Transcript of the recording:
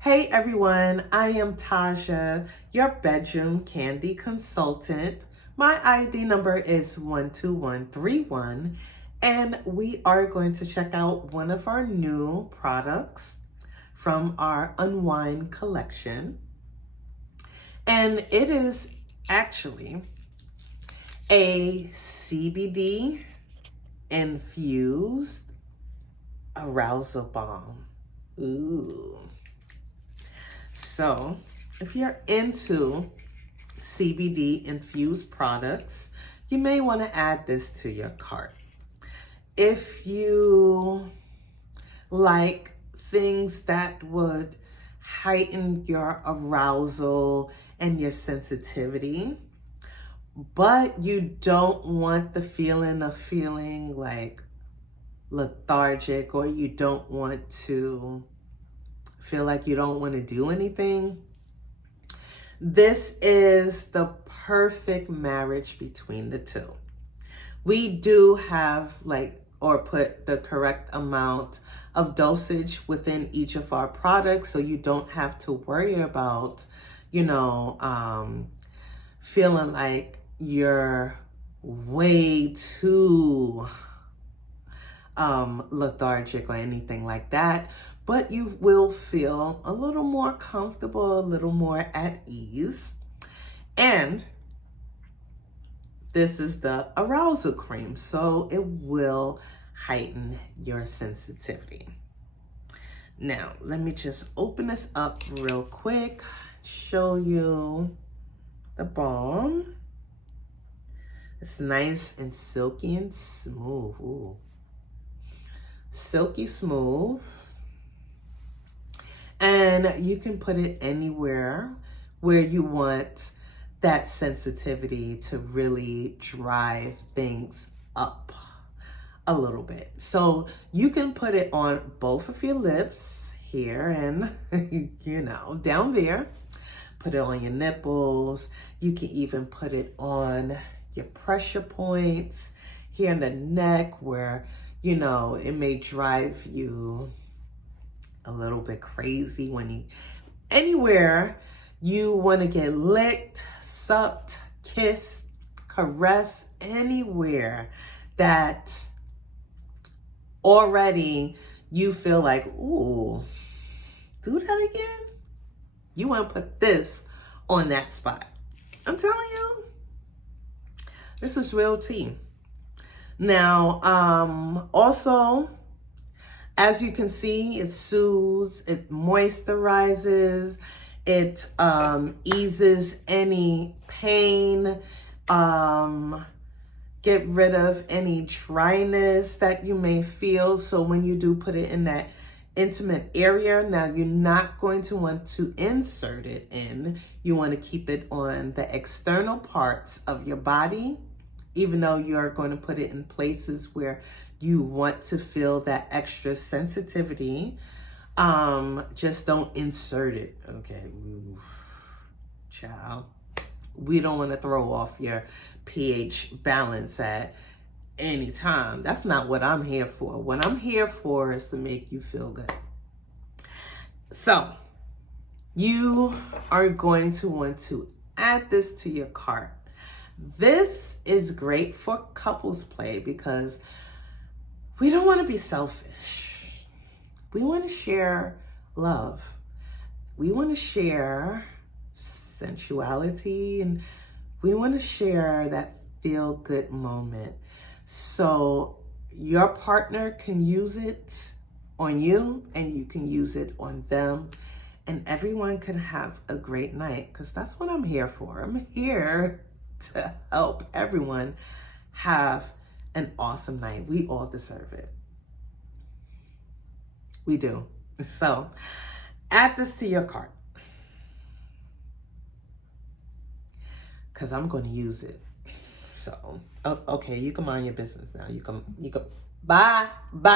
Hey everyone, I am Taja, your bedroom candy consultant. My ID number is 12131, and we are going to check out one of our new products from our Unwind collection. And it is actually a CBD infused arousal balm. Ooh. So, if you're into CBD infused products, you may want to add this to your cart. If you like things that would heighten your arousal and your sensitivity, but you don't want the feeling of feeling like lethargic, or you don't want to feel like you don't want to do anything, this is the perfect marriage between the two. We do have put the correct amount of dosage within each of our products, so you don't have to worry about, feeling like you're way too lethargic or anything like that, but you will feel a little more comfortable, a little more at ease. And this is the arousal cream, so it will heighten your sensitivity. Now, let me just open this up real quick, show you the balm. It's nice and silky and smooth. Ooh. Silky smooth, and you can put it anywhere where you want that sensitivity to really drive things up a little bit. So you can put it on both of your lips here and down there. Put it on your nipples. You can even put it on your pressure points here in the neck where it may drive you a little bit crazy anywhere you want to get licked, sucked, kissed, caressed, anywhere that already you feel like, ooh, do that again? You want to put this on that spot. I'm telling you, this is real tea. Now, also, as you can see, it soothes, it moisturizes, it eases any pain, get rid of any dryness that you may feel. So when you do put it in that intimate area, now you're not going to want to insert it in. You want to keep it on the external parts of your body, even though you're going to put it in places where you want to feel that extra sensitivity. Just don't insert it, okay? Ooh, child. We don't want to throw off your pH balance at any time. That's not what I'm here for. What I'm here for is to make you feel good. So, you are going to want to add this to your cart. This is great for couples play because we don't want to be selfish. We want to share love. We want to share sensuality, and we want to share that feel-good moment. So your partner can use it on you, and you can use it on them, and everyone can have a great night, because that's what I'm here for. I'm here to help everyone have an awesome night. We all deserve it. We do. So add this to your cart, because I'm going to use it. So, okay, you can mind your business now. You can, bye.